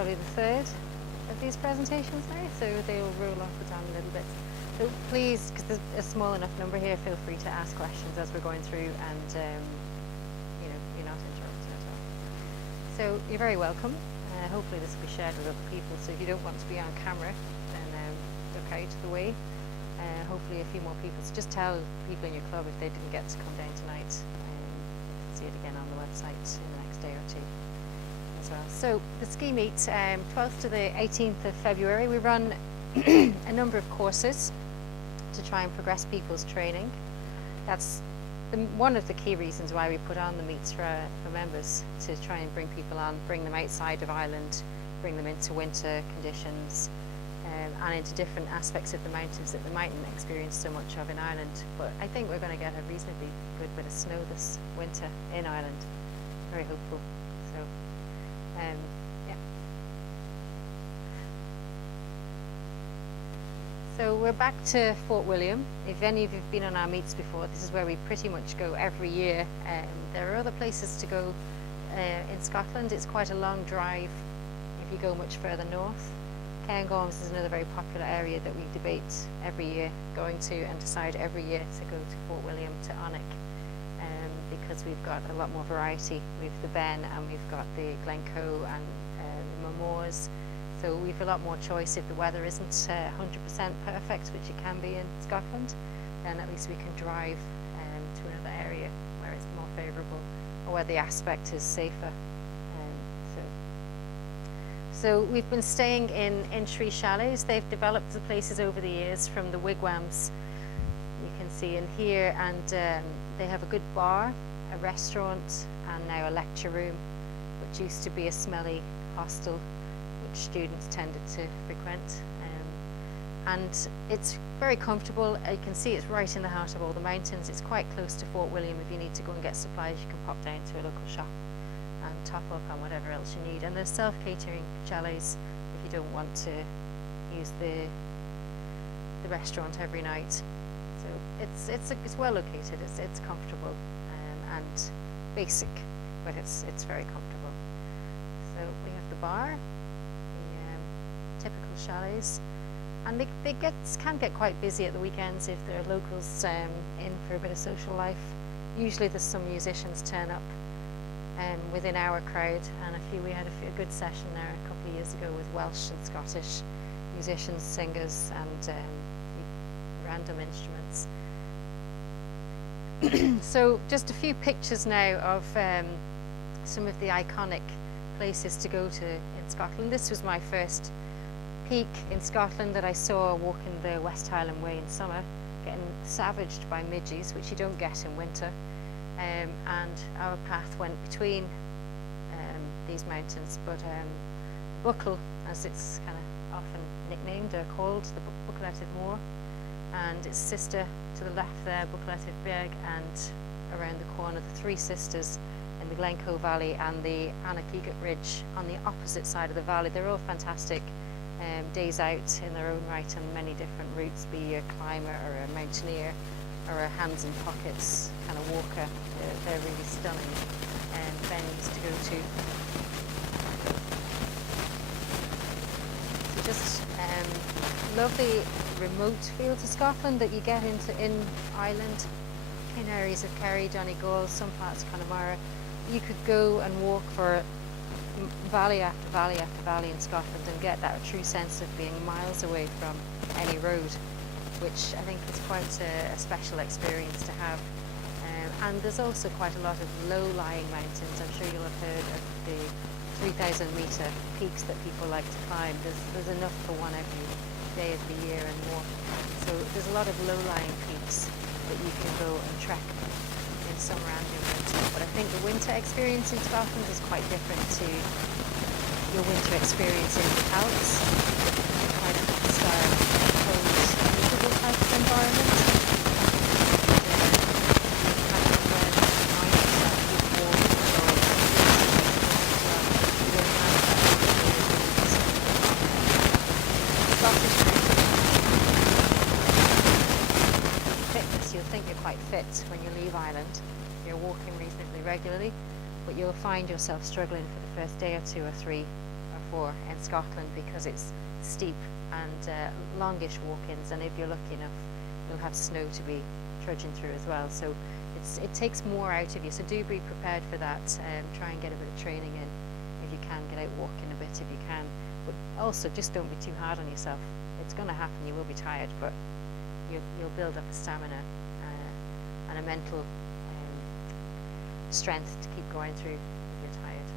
probably the third of these presentations now, so they'll roll off the tongue a little bit. So please, because there's a small enough number here, feel free to ask questions as we're going through, and you're not interrupted at all. So you're very welcome. Hopefully this will be shared with other people, so if you don't want to be on camera, then look out of the way. Hopefully a few more people. So just tell people in your club if they didn't get to come down tonight. See it again on the website in the next day or two as well. So the ski meet, 12th to the 18th of February, we run a number of courses to try and progress people's training. That's one of the key reasons why we put on the meets for members, to try and bring people on, bring them outside of Ireland, bring them into winter conditions, and into different aspects of the mountains that they mightn't experience so much of in Ireland. But I think we're going to get a reasonably good bit of snow this winter in Ireland. Very hopeful. So, yeah. So we're back to Fort William. If any of you have been on our meets before, this is where we pretty much go every year. There are other places to go in Scotland. It's quite a long drive if you go much further north. Cairngorms is another very popular area that we debate every year, going to and decide every year to go to Fort William, to Onnick, because we've got a lot more variety. We've the Ben, and we've got the Glencoe and the Mamors. So we've a lot more choice. If the weather isn't 100% perfect, which it can be in Scotland, then at least we can drive to another area where it's more favourable, or where the aspect is safer. So we've been staying in Intree Chalets. They've developed the places over the years from the wigwams you can see in here, and they have a good bar, a restaurant, and now a lecture room, which used to be a smelly hostel which students tended to frequent. And it's very comfortable. You can see it's right in the heart of all the mountains. It's quite close to Fort William. If you need to go and get supplies, you can pop down to a local shop and top up on whatever else you need. And there's self-catering chalets if you don't want to use the restaurant every night. So it's well located. It's comfortable and basic, but it's very comfortable. So we have the bar, the typical chalets, and they can get quite busy at the weekends if there are locals in for a bit of social life. Usually there's some musicians turn up within our crowd, and we had a good session there a couple of years ago with Welsh and Scottish musicians, singers, and random instruments. So just a few pictures now of some of the iconic places to go to in Scotland. This was my first peak in Scotland that I saw walking the West Highland Way in summer, getting savaged by midges, which you don't get in winter. And our path went between these mountains, but Buckle, as it's kind of often nicknamed or called, the Buccleuch Moor, and its sister to the left there, Buccleuch Berg, and around the corner, the Three Sisters in the Glencoe Valley, and the Annakeegat Ridge on the opposite side of the valley. They're all fantastic days out in their own right on many different routes, be you a climber or a mountaineer or a hands in pockets kind of walker. They're really stunning, and Ben used to go to. So just lovely remote feel to Scotland that you get into in Ireland, in areas of Kerry, Donegal, some parts of Connemara. You could go and walk for valley after valley after valley in Scotland and get that true sense of being miles away from any road, which I think is quite a special experience to have. And there's also quite a lot of low-lying mountains. I'm sure you'll have heard of the 3,000-metre peaks that people like to climb. There's enough for one every day of the year and more. So there's a lot of low-lying peaks that you can go and trek in summer and in winter. But I think the winter experience in Scotland is quite different to your winter experience in the Alps. Quite a style, cold, miserable type of environment. You'll think you're quite fit when you leave Ireland. You're walking reasonably regularly, but you'll find yourself struggling for the first day or two or 3 or before in Scotland, because it's steep and longish walk-ins, and if you're lucky enough you'll have snow to be trudging through as well. So it takes more out of you, so do be prepared for that. Try and get a bit of training in if you can, get out walking a bit if you can, but also just don't be too hard on yourself. It's going to happen, you will be tired, but you'll build up a stamina and a mental strength to keep going through if you're tired.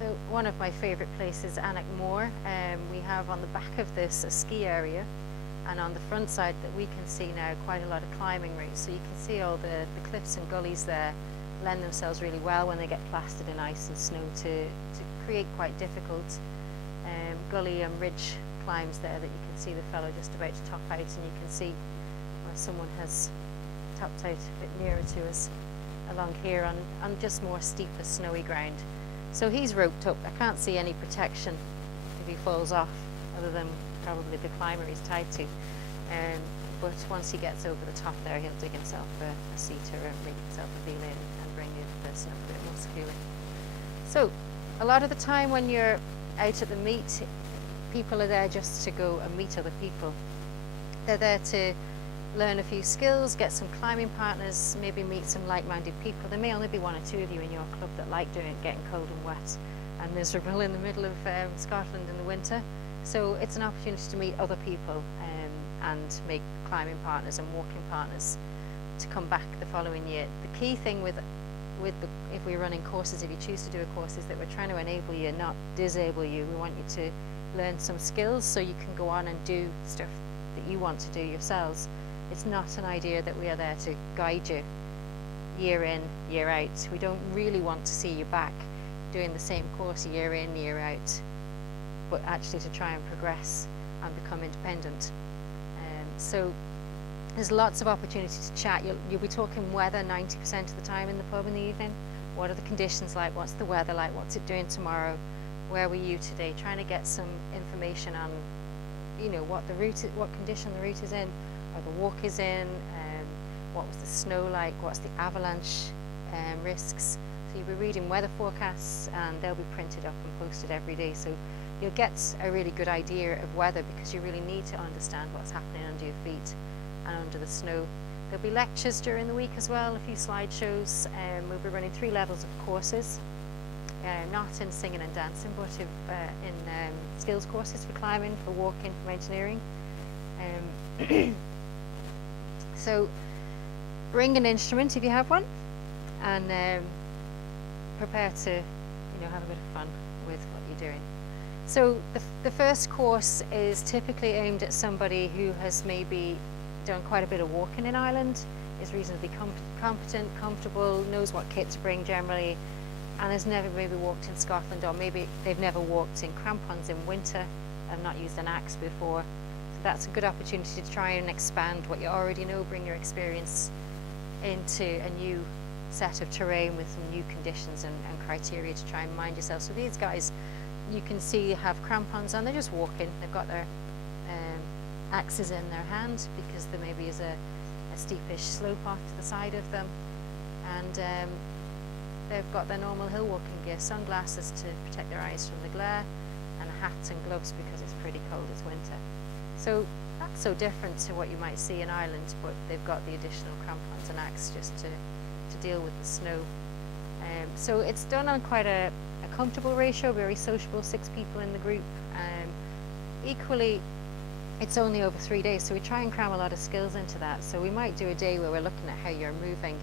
So one of my favourite places, Anach Moor. We have on the back of this a ski area, and on the front side that we can see now quite a lot of climbing routes. So you can see all the cliffs and gullies there lend themselves really well when they get plastered in ice and snow to create quite difficult gully and ridge climbs there that you can see the fellow just about to top out, and you can see where someone has topped out a bit nearer to us along here on just more steeper snowy ground. So he's roped up. I can't see any protection if he falls off, other than probably the climber he's tied to. But once he gets over the top there, he'll dig himself a seat or make himself a belay and bring the person up a bit more securely. So a lot of the time when you're out at the meet, people are there just to go and meet other people. They're there to learn a few skills, get some climbing partners, maybe meet some like-minded people. There may only be one or two of you in your club that like doing it, getting cold and wet and miserable in the middle of Scotland in the winter. So it's an opportunity to meet other people and make climbing partners and walking partners to come back the following year. The key thing with if we're running courses, if you choose to do a course, is that we're trying to enable you, not disable you. We want you to learn some skills so you can go on and do stuff that you want to do yourselves. It's not an idea that we are there to guide you year in, year out. We don't really want to see you back doing the same course year in, year out, but actually to try and progress and become independent. So there's lots of opportunity to chat. You'll be talking weather 90% of the time in the pub in the evening. What are the conditions like? What's the weather like? What's it doing tomorrow? Where were you today? Trying to get some information on, what the route, what condition the route is in, or the walk is in. What was the snow like? What's the avalanche risks? So you'll be reading weather forecasts, and they'll be printed up and posted every day. So you'll get a really good idea of weather, because you really need to understand what's happening under your feet and under the snow. There'll be lectures during the week as well, a few slideshows. We'll be running 3 levels of courses, not in singing and dancing, but in skills courses for climbing, for walking, for mountaineering. So bring an instrument if you have one, and prepare to have a bit of fun with what you're doing. So the first course is typically aimed at somebody who has maybe done quite a bit of walking in Ireland, is reasonably competent, comfortable, knows what kit to bring generally, and has never maybe walked in Scotland, or maybe they've never walked in crampons in winter and not used an axe before. So that's a good opportunity to try and expand what you already know, bring your experience into a new set of terrain with some new conditions and criteria to try and mind yourself. So these guys, you can see, have crampons on. They're just walking. They've got their axes in their hand, because there maybe is a steepish slope off to the side of them, and they've got their normal hill walking gear, sunglasses to protect their eyes from the glare, and hats and gloves because it's pretty cold, it's winter. So that's so different to what you might see in Ireland, but they've got the additional crampons and axe just to deal with the snow. So it's done on quite a comfortable ratio, very sociable, 6 people in the group. Equally, it's only over 3 days, so we try and cram a lot of skills into that. So we might do a day where we're looking at how you're moving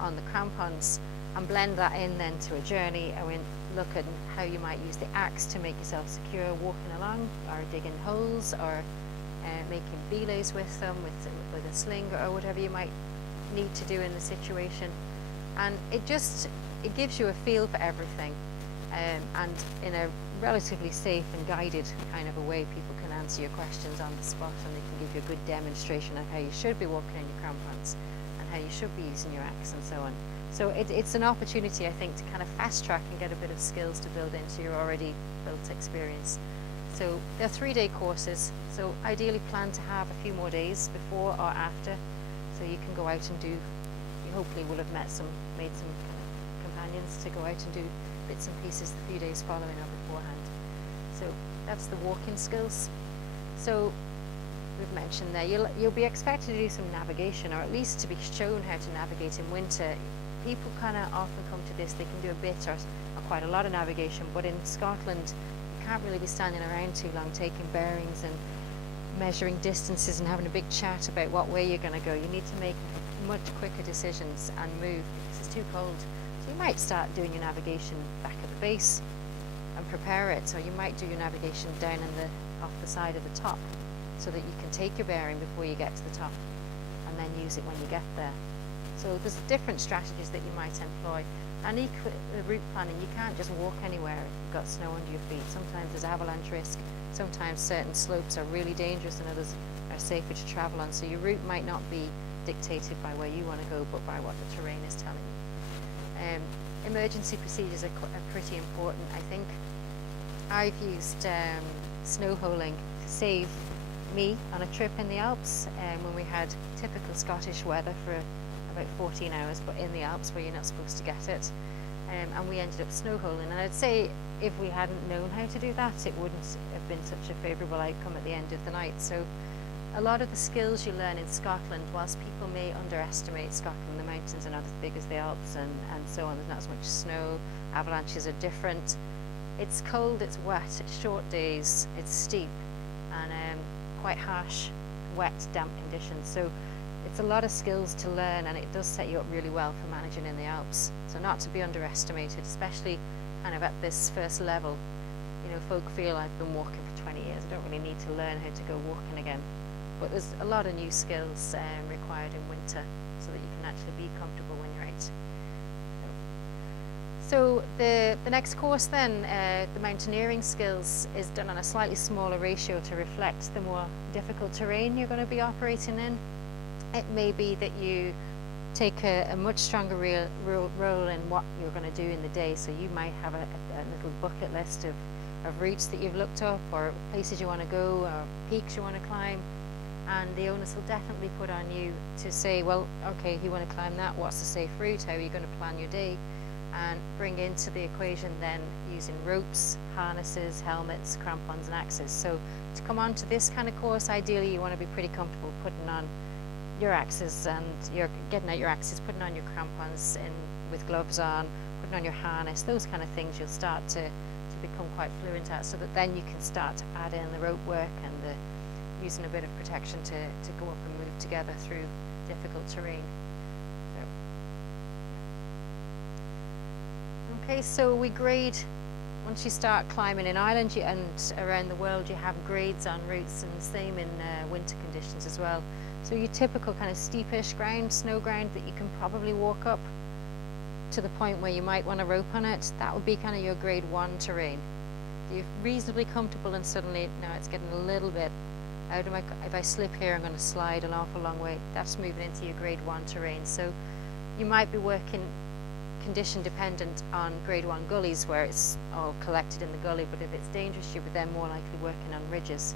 on the crampons and blend that in then to a journey, and we look at how you might use the axe to make yourself secure walking along, or digging holes, or making belays with them, with a sling, or whatever you might need to do in the situation. And it gives you a feel for everything, and in a relatively safe and guided kind of a way, people can answer your questions on the spot, and they can give you a good demonstration of how you should be walking in your crampons and how you should be using your axe and so on. So it's an opportunity, I think, to kind of fast track and get a bit of skills to build into your already built experience. So they're 3-day courses, so ideally plan to have a few more days before or after, so you can go out and do, you hopefully will have made some kind of companions to go out and do bits and pieces the few days following or before. beforehand. So that's the walking skills. So we've mentioned there, you'll be expected to do some navigation, or at least to be shown how to navigate in winter. People kind of often come to this, they can do a bit or quite a lot of navigation, but in Scotland you can't really be standing around too long taking bearings and measuring distances and having a big chat about what way you're going to go. You need to make much quicker decisions and move because it's too cold. So you might start doing your navigation back at the base and prepare it, or you might do your navigation down off the side of the top so that you can take your bearing before you get to the top and then use it when you get there. So there's different strategies that you might employ. And route planning, you can't just walk anywhere if you've got snow under your feet. Sometimes there's avalanche risk, sometimes certain slopes are really dangerous and others are safer to travel on. So your route might not be dictated by where you want to go, but by what the terrain is telling you. Emergency procedures are pretty important, I think. I've used snow holing to save me on a trip in the Alps when we had typical Scottish weather for about 14 hours, but in the Alps where you're not supposed to get it, and we ended up snow holing. And I'd say if we hadn't known how to do that, it wouldn't have been such a favourable outcome at the end of the night. So a lot of the skills you learn in Scotland, whilst people may underestimate Scotland, the mountains are not as big as the Alps and so on, there's not as much snow, avalanches are different, it's cold, it's wet, it's short days, it's steep, and quite harsh, wet, damp conditions. So it's a lot of skills to learn, and it does set you up really well for managing in the Alps. So not to be underestimated, especially kind of at this first level. You know, folk feel I've been walking for 20 years, I don't really need to learn how to go walking again. But there's a lot of new skills required in winter so that you can actually be comfortable when you're out. So the next course then, the mountaineering skills, is done on a slightly smaller ratio to reflect the more difficult terrain you're going to be operating in. It may be that you take a much stronger role in what you're going to do in the day. So you might have a little bucket list of routes that you've looked up, or places you want to go, or peaks you want to climb. And the onus will definitely put on you to say, well, okay, you want to climb that, what's the safe route, how are you going to plan your day? And bring into the equation then using ropes, harnesses, helmets, crampons and axes. So to come on to this kind of course, ideally you want to be pretty comfortable putting on your axes, and you're getting out your axes, putting on your crampons with gloves on, putting on your harness, those kind of things you'll start to become quite fluent at, so that then you can start to add in the rope work and the using a bit of protection to go up and move together through difficult terrain. Okay, so we grade, once you start climbing in Ireland and around the world, you have grades on routes, and the same in winter conditions as well. So your typical kind of steepish ground, snow ground that you can probably walk up to the point where you might want to rope on it, that would be kind of your grade 1 terrain. You're reasonably comfortable, and suddenly now it's getting a little bit out of my, if I slip here I'm going to slide an awful long way. That's moving into your grade 1 terrain. So you might be working condition dependent on grade 1 gullies where it's all collected in the gully, but if it's dangerous you're then more likely working on ridges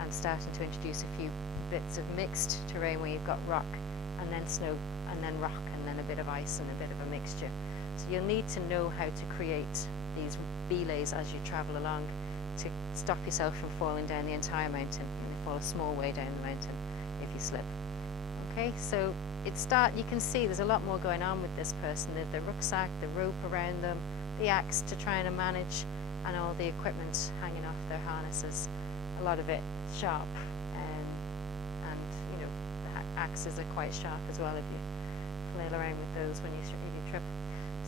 and starting to introduce a few bits of mixed terrain where you've got rock and then snow and then rock and then a bit of ice and a bit of a mixture. So you'll need to know how to create these belays as you travel along to stop yourself from falling down the entire mountain. You fall a small way down the mountain if you slip. Okay, so you can see there's a lot more going on with this person. The rucksack, the rope around them, the axe to try and manage, and all the equipment hanging off their harnesses. A lot of it sharp, and you know, the axes are quite sharp as well if you flail around with those when you trip.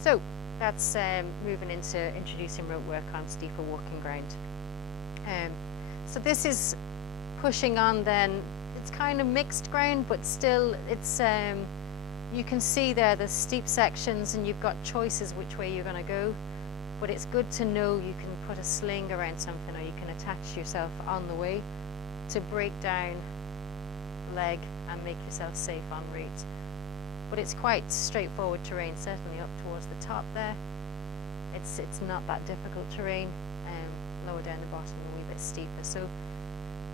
So that's moving into introducing rope work on steeper walking ground. So this is pushing on then. It's kind of mixed ground, but still it's you can see there's steep sections and you've got choices which way you're going to go, but it's good to know you can put a sling around something, or you can attach yourself on the way to break down leg and make yourself safe en route. But it's quite straightforward terrain, certainly up towards the top there. It's not that difficult terrain. Lower down the bottom a wee bit steeper. So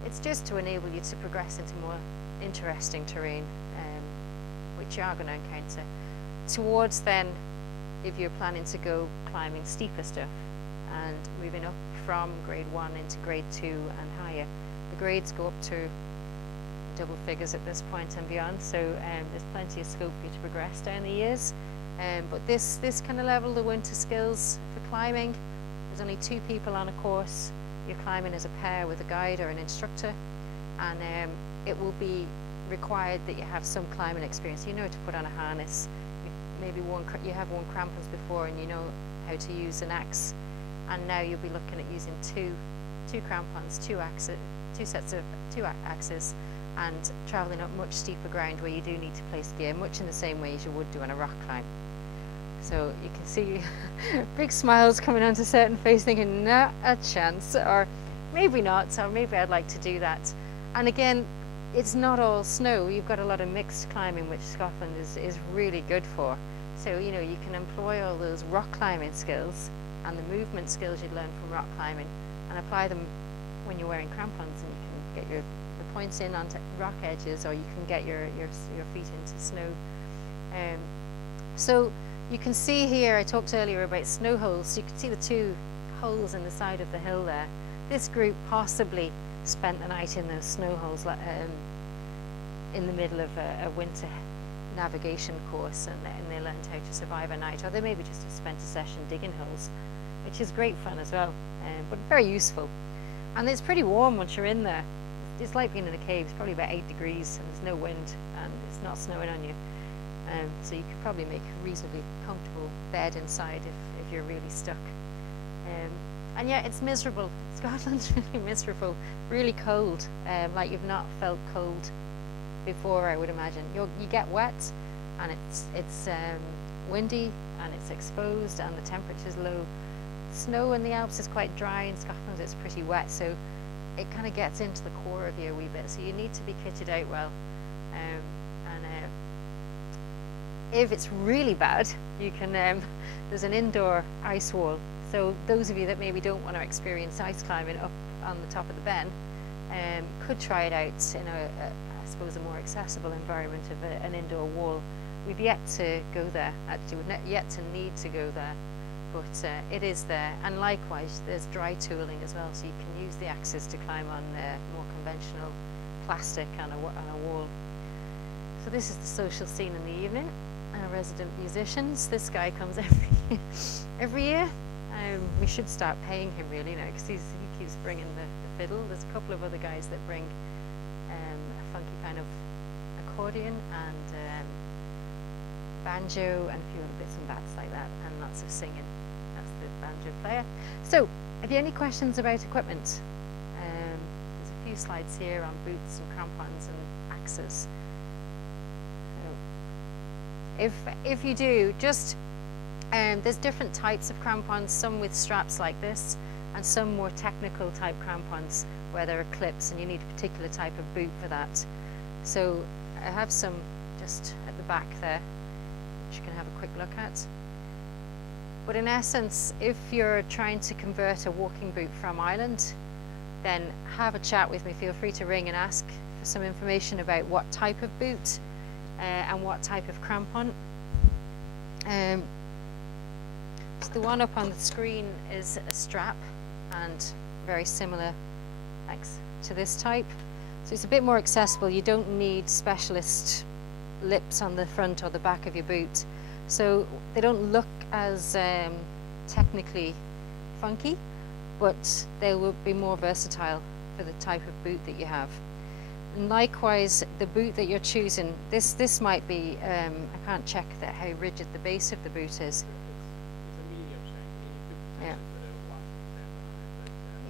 it's just to enable you to progress into more interesting terrain, which you are going to encounter. Towards then, if you're planning to go climbing steeper stuff, and moving up from grade 1 into grade 2 and higher. The grades go up to double figures at this point and beyond, so there's plenty of scope for you to progress down the years. But this kind of level, the winter skills for climbing, there's only 2 people on a course. You're climbing as a pair with a guide or an instructor, and it will be required that you have some climbing experience. You know to put on a harness. You have worn crampons before, and you know how to use an axe. And now you'll be looking at using two crampons, two sets of two axes, and travelling up much steeper ground where you do need to place gear, much in the same way as you would do on a rock climb. So you can see big smiles coming onto certain faces, thinking, not a chance, or maybe not, or maybe I'd like to do that. And again, it's not all snow. You've got a lot of mixed climbing, which Scotland is really good for. So, you know, you can employ all those rock climbing skills and the movement skills you'd learn from rock climbing and apply them when you're wearing crampons, and you can get your points in onto rock edges, or you can get your feet into snow. So you can see here, I talked earlier about snow holes. So you can see the 2 holes in the side of the hill there. This group possibly spent the night in those snow holes in the middle of a winter navigation course, and they learned how to survive a night, or they maybe just spent a session digging holes, which is great fun as well, but very useful. And it's pretty warm once you're in there. It's like being in a cave. It's probably about 8 degrees, and there's no wind, and it's not snowing on you. So you could probably make a reasonably comfortable bed inside if you're really stuck. And yeah, it's miserable. Scotland's really miserable, really cold, like you've not felt cold before, I would imagine. You get wet, and it's windy, and it's exposed, and the temperature's low. Snow in the Alps is quite dry. In Scotland it's pretty wet, so it kind of gets into the core of you a wee bit. So you need to be kitted out well. If it's really bad, you can. There's an indoor ice wall. So those of you that maybe don't want to experience ice climbing up on the top of the Ben, could try it out in I suppose a more accessible environment of an indoor wall. We've yet to go there. Actually, we've yet to need to go there, but it is there. And likewise, there's dry tooling as well, so you can use the axes to climb on more conventional plastic on a wall. So this is the social scene in the evening. Our resident musicians. This guy comes every year. We should start paying him really now, because he keeps bringing the fiddle. There's a couple of other guys that bring a funky kind of accordion and banjo and a few other bits and bats like that, and lots of singing. That's the banjo player. So, have you any questions about equipment? There's a few slides here on boots and crampons and axes. If you do, just there's different types of crampons, some with straps like this, and some more technical type crampons where there are clips and you need a particular type of boot for that. So I have some just at the back there, which you can have a quick look at. But in essence, if you're trying to convert a walking boot from Ireland, then have a chat with me. Feel free to ring and ask for some information about what type of boot and what type of crampon. So the one up on the screen is a strap, and very similar to this type. So it's a bit more accessible. You don't need specialist lips on the front or the back of your boot. So they don't look as technically funky, but they will be more versatile for the type of boot that you have. And likewise, the boot that you're choosing, this might be, I can't check that how rigid the base of the boot is. It's a medium shape. Yeah.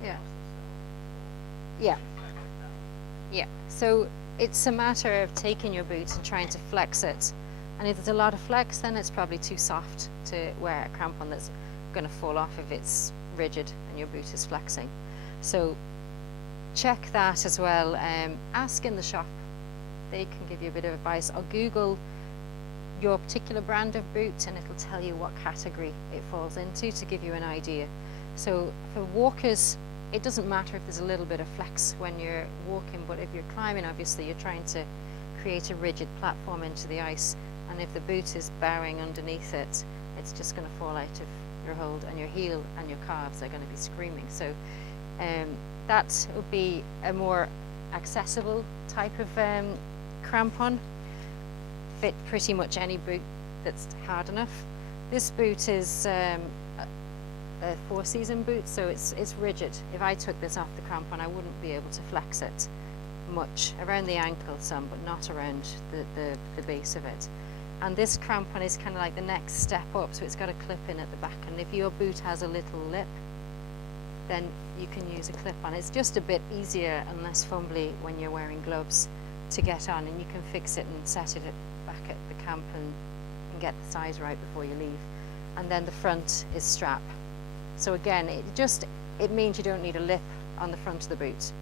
Yeah. Yeah. Yeah. So it's a matter of taking your boot and trying to flex it. And if there's a lot of flex, then it's probably too soft to wear a crampon that's going to fall off if it's rigid and your boot is flexing. So check that as well. Ask in the shop. They can give you a bit of advice. Or Google your particular brand of boot and it'll tell you what category it falls into to give you an idea. So for walkers, it doesn't matter if there's a little bit of flex when you're walking, but if you're climbing, obviously you're trying to create a rigid platform into the ice, and if the boot is bowing underneath it, it's just going to fall out of shoulder hold, and your heel and your calves are going to be screaming. So that would be a more accessible type of crampon. Fit pretty much any boot that's hard enough. This boot is a 4-season boot, so it's rigid. If I took this off the crampon, I wouldn't be able to flex it much. Around the ankle some, but not around the base of it. And this crampon is kind of like the next step up, so it's got a clip in at the back, and if your boot has a little lip, then you can use a clip on. It's just a bit easier and less fumbly when you're wearing gloves to get on, and you can fix it and set it back at the camp and get the size right before you leave. And then the front is strap. So again, it means you don't need a lip on the front of the boot.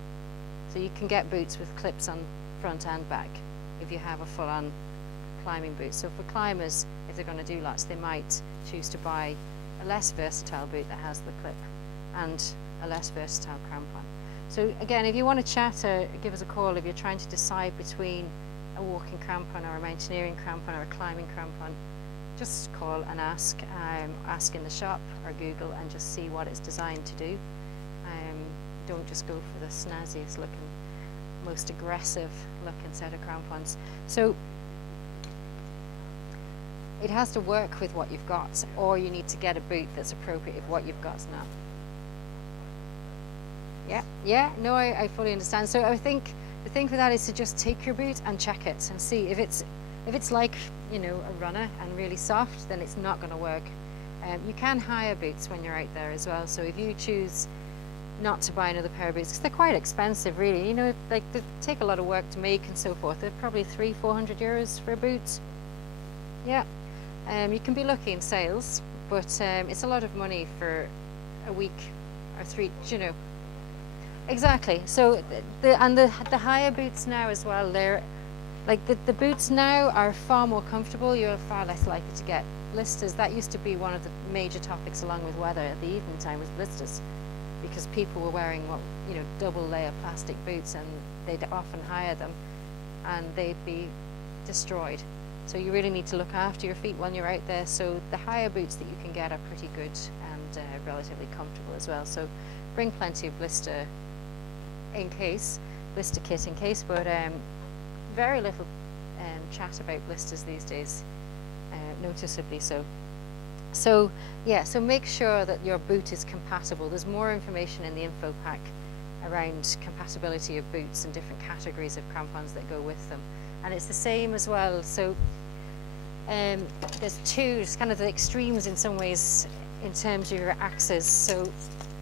So you can get boots with clips on front and back if you have a full-on climbing boot. So for climbers, if they're going to do lots, they might choose to buy a less versatile boot that has the clip and a less versatile crampon. So again, if you want to chat or give us a call if you're trying to decide between a walking crampon or a mountaineering crampon or a climbing crampon, just call and ask in the shop or Google and just see what it's designed to do. Don't just go for the snazziest looking, most aggressive looking set of crampons. So it has to work with what you've got, or you need to get a boot that's appropriate with what you've got now. Yeah, no, I fully understand. So I think the thing for that is to just take your boot and check it and see if it's like, you know, a runner and really soft, then it's not going to work. You can hire boots when you're out there as well. So if you choose not to buy another pair of boots, because they're quite expensive, really. You know, like they take a lot of work to make and so forth. They're probably €300-400 for a boot. Yeah, you can be lucky in sales, but it's a lot of money for a week or 3. You know. Exactly. So the higher boots now as well, they're like the boots now are far more comfortable. You're far less likely to get blisters. That used to be one of the major topics along with weather at the evening time, was blisters, because people were wearing double layer plastic boots, and they'd often hire them and they'd be destroyed. So you really need to look after your feet when you're out there. So the higher boots that you can get are pretty good and relatively comfortable as well. So bring plenty of blister kit in case, but very little chat about blisters these days, noticeably so. So yeah, so make sure that your boot is compatible. There's more information in the info pack around compatibility of boots and different categories of crampons that go with them. And it's the same as well. So there's it's kind of the extremes in some ways in terms of your axes. So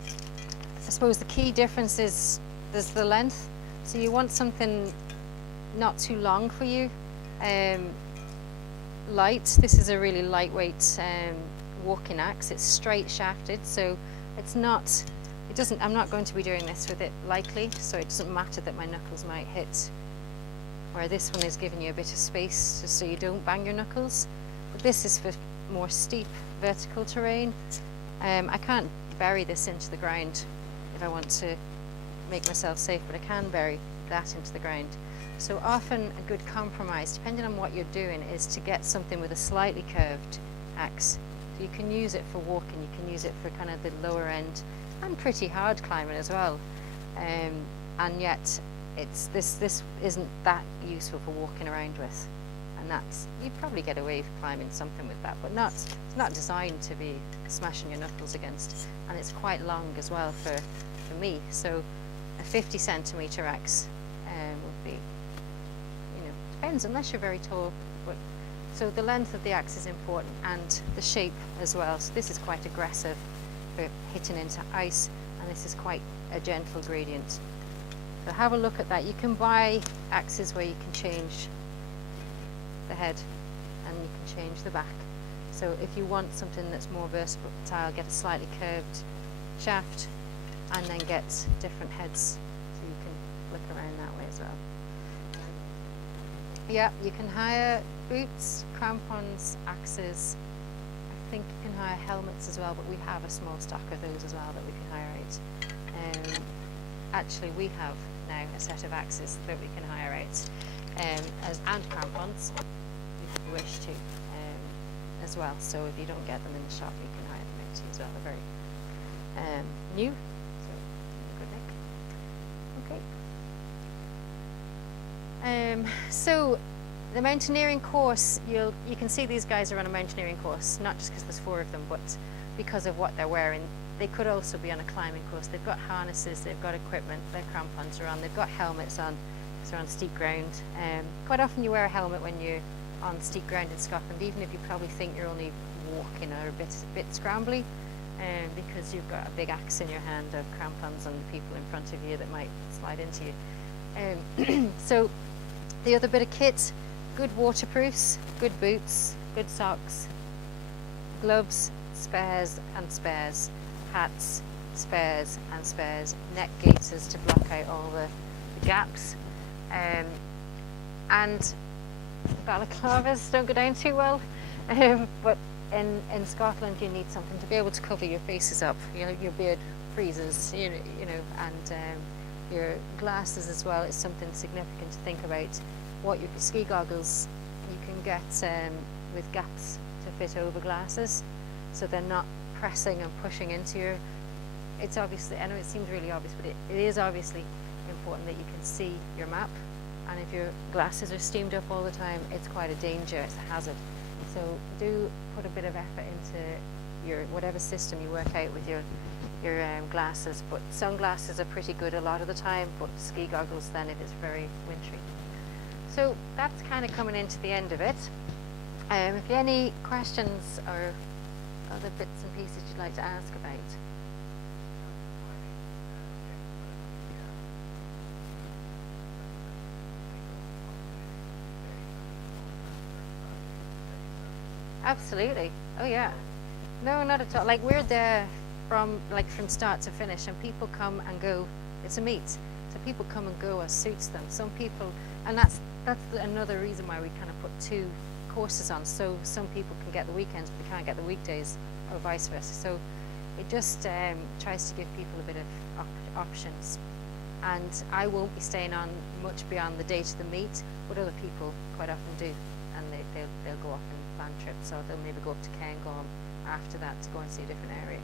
I suppose the key difference is there's the length. So you want something not too long for you. Light. This is a really lightweight walking axe. It's straight shafted, so it's not. It doesn't. I'm not going to be doing this with it lightly, so it doesn't matter that my knuckles might hit. Where this one is giving you a bit of space just so you don't bang your knuckles. But this is for more steep vertical terrain. I can't bury this into the ground if I want to make myself safe, but I can bury that into the ground. So often a good compromise, depending on what you're doing, is to get something with a slightly curved axe. So you can use it for walking, you can use it for kind of the lower end and pretty hard climbing as well. And yet this isn't that useful for walking around with. And that's, you'd probably get away with climbing something with that, but it's not designed to be smashing your knuckles against. And it's quite long as well for me. So a 50 centimetre axe would be, depends, unless you're very tall. But so the length of the axe is important, and the shape as well. So this is quite aggressive for hitting into ice, and this is quite a gentle gradient. So have a look at that. You can buy axes where you can change the head and you can change the back. So if you want something that's more versatile, get a slightly curved shaft and then get different heads, so you can flick around that way as well. Yeah, you can hire boots, crampons, axes. I think you can hire helmets as well, but we have a small stock of those as well that we can hire out. Actually, we have now a set of axes that we can hire out, and crampons if you wish to, as well. So if you don't get them in the shop, you can hire them out. quality as well. They're very new. So good neck. Okay. So the mountaineering course, you can see these guys are on a mountaineering course, not just because there's 4 of them, but because of what they're wearing. They could also be on a climbing course. They've got harnesses, they've got equipment, their crampons are on, they've got helmets on, because they're on steep ground. Quite often you wear a helmet when you're on steep ground in Scotland, even if you probably think you're only walking or a bit scrambly, because you've got a big axe in your hand of crampons on the people in front of you that might slide into you. So the other bit of kit, good waterproofs, good boots, good socks, gloves, spares and spares, hats, spares and spares, neck gaiters to block out all the gaps, and balaclavas don't go down too well, but in Scotland you need something to be able to cover your faces up. Your beard freezes, you know, and your glasses as well is something significant to think about. What your ski goggles you can get with gaps to fit over glasses, so they're not pressing and pushing into your. It's obviously, I know it seems really obvious, but it is obviously important that you can see your map. And if your glasses are steamed up all the time, it's quite a danger, it's a hazard. So do put a bit of effort into your whatever system you work out with your glasses. But sunglasses are pretty good a lot of the time, but ski goggles then if it's very wintry. So that's kind of coming into the end of it. If you have any questions or other bits and pieces you'd like to ask about. Absolutely. Oh yeah. No, not at all. Like we're there from start to finish, and people come and go. It's a meet, so people come and go as suits them. Some people, and that's another reason why we kind of put 2 courses on, so some people can get the weekends but they can't get the weekdays, or vice versa. So it just tries to give people a bit of options. And I won't be staying on much beyond the date of the meet, but other people quite often do, and they'll go off and plan trips, or they'll maybe go up to Cairngorm after that to go and see a different area.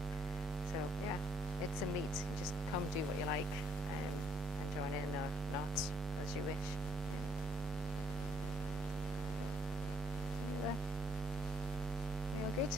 So yeah, it's a meet. You just come do what you like, and join in or not as you wish. You all good?